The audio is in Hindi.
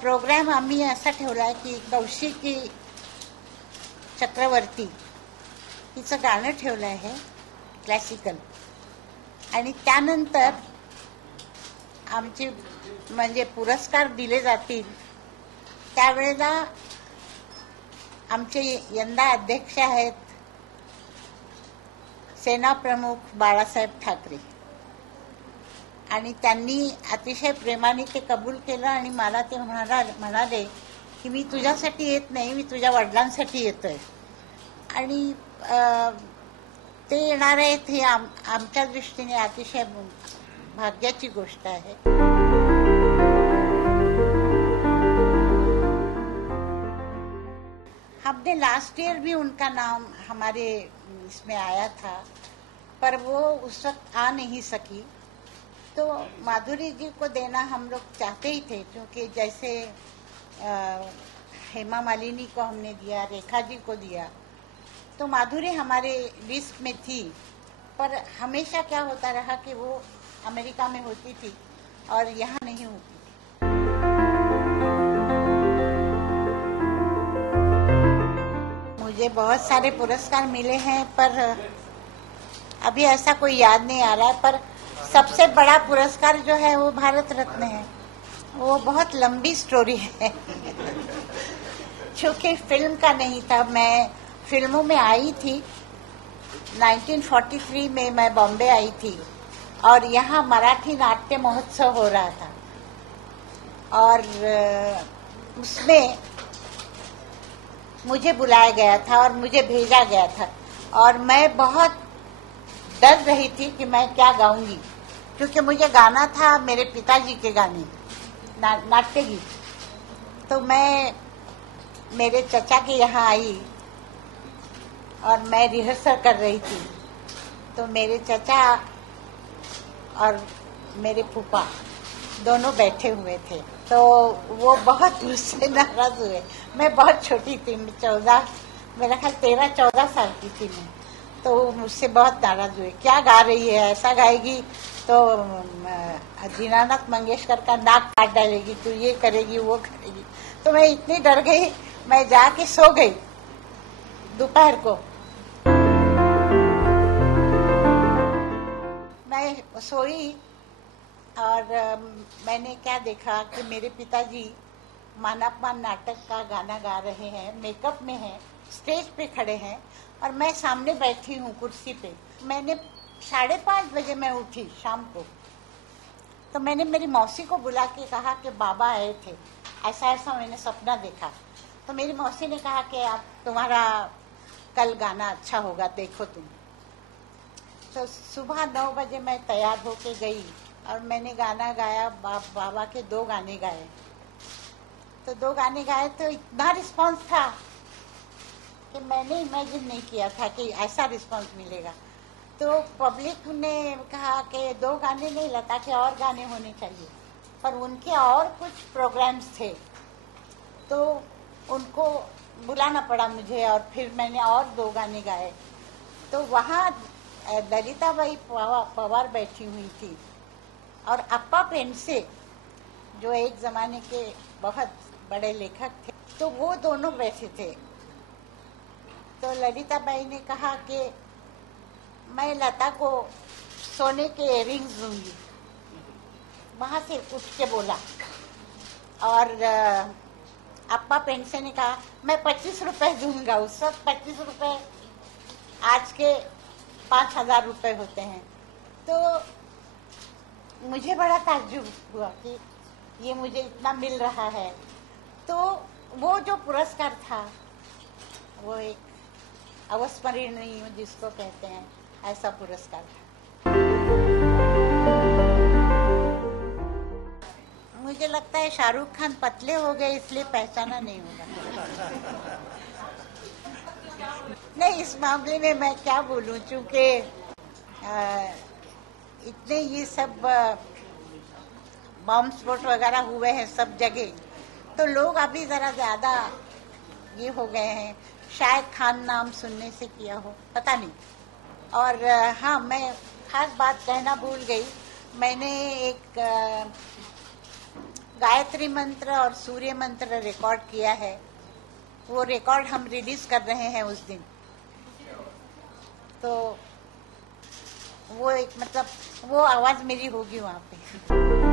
प्रोग्राम आम्ही असा ठेवला आहे की कौशिकी चक्रवर्ती हिचं गाणं ठेवलं आहे क्लासिकल, आणि त्यानंतर आमची म्हणजे पुरस्कार दिले जातील त्यावेळेला आमचे यंदा अध्यक्ष आहेत सेना प्रमुख बाळासाहेब ठाकरे, आणि त्यांनी अतिशय प्रेमाने ते कबूल केलं आणि मला ते म्हणाले की मी तुझ्यासाठी येत नाही, मी तुझ्या वडिलांसाठी येतोय. आणि ते येणार आहेत ही आमच्या दृष्टीने अतिशय भाग्याची गोष्ट आहे. हमने लास्ट ईयर भी उनका नाम हमारे इसमें आया था, पर वो उस वक्त आ नहीं सकी. तो माधुरी जी को देना हम लोग चाहते ही थे, क्योंकि जैसे हेमा मालिनी को हमने दिया, रेखा जी को दिया, तो माधुरी हमारे लिस्ट में थी. पर हमेशा क्या होता रहा कि वो अमेरिका में होती थी और यहाँ नहीं होती. मुझे बहुत सारे पुरस्कार मिले हैं, पर अभी ऐसा कोई याद नहीं आ रहा है. पर सबसे बड़ा पुरस्कार जो है वो भारत रत्न है. वो बहुत लंबी स्टोरी है क्योंकि फिल्म का नहीं था. मैं फिल्मों में आई थी 1943 में. मैं बॉम्बे आई थी और यहाँ मराठी नाट्य महोत्सव हो रहा था, और उसमें मुझे बुलाया गया था और मुझे भेजा गया था, और मैं बहुत डर रही थी कि मैं क्या गाऊंगी, क्योंकि मुझे गाना था मेरे पिताजी के गाने, नाट्य गीत. तो मैं मेरे चचा के यहाँ आई और मैं रिहर्सल कर रही थी. तो मेरे चचा और मेरे फूफा दोनों बैठे हुए थे, तो वो बहुत मुझसे नाराज हुए. मैं बहुत छोटी थी, मेरा ख्याल 13-14 साल की थी मैं. तो मुझसे बहुत नाराज हुए, क्या गा रही है, ऐसा गाएगी तो दीनानाथ मंगेशकर का नाक काट डालेगी, तू ये करेगी वो करेगी. तो मैं इतनी डर गई, मैं जाके सो गई दोपहर को. मैं सोई और मैंने क्या देखा कि मेरे पिताजी मानापमान नाटक का गाना गा रहे हैं, मेकअप में हैं, स्टेज पे खड़े हैं, और मैं सामने बैठी हूँ कुर्सी पे. मैंने 5:30 बजे मैं उठी शाम को. तो मैंने मेरी मौसी को बुला के कहा कि बाबा आए थे, ऐसा ऐसा मैंने सपना देखा. तो मेरी मौसी ने कहा कि आप तुम्हारा कल गाना अच्छा होगा, देखो तुम. तो सुबह 9 बजे मैं तैयार होके गई और मैंने गाना गाया. बाबा के 2 गाने गाए. तो 2 गाने गाए तो इतना रिस्पांस था कि मैंने इमेजिन नहीं किया था कि ऐसा रिस्पांस मिलेगा. तो पब्लिक ने कहा कि 2 गाने नहीं, लता के और गाने होने चाहिए. पर उनके और कुछ प्रोग्राम्स थे, तो उनको बुलाना पड़ा मुझे, और फिर मैंने और 2 गाने गाए. तो वहाँ ललिताबाई पवार बैठी हुई थी और अप्पा पेंडसे जो एक जमाने के बहुत बड़े लेखक थे, तो वो दोनों बैठे थे. तो ललिताबाई ने कहा कि मैं लता को सोने के इयररिंग्स दूंगी. वहां से उठ के बोला. और अप्पा पेंडसे ने कहा मैं 25 रुपए दूंगा. उस वक्त 25 रुपए आज के 5,000 रुपए होते हैं. तो मुझे बड़ा ताज्जुब हुआ कि ये मुझे इतना मिल रहा है. तो वो जो पुरस्कार था वो एक अविस्मरणीय जिसको कहते हैं, ऐसा पुरस्कार था. मुझे लगता है शाहरुख खान पतले हो गए इसलिए पहचाना नहीं होगा. नहीं, इस मामले में मैं क्या बोलूं, चूंकि इतने ये सब बॉम्ब स्फोट वगैरह हुए हैं सब जगह, तो लोग अभी जरा ज्यादा ये हो गए हैं. शायद खान नाम सुनने से किया हो, पता नहीं. और हाँ, मैं खास बात कहना भूल गई. मैंने एक गायत्री मंत्र और सूर्य मंत्र रिकॉर्ड किया है। वो रिकॉर्ड हम रिलीज कर रहे हैं उस दिन। तो वो एक मतलब वो आवाज मेरी होगी वहाँ पे।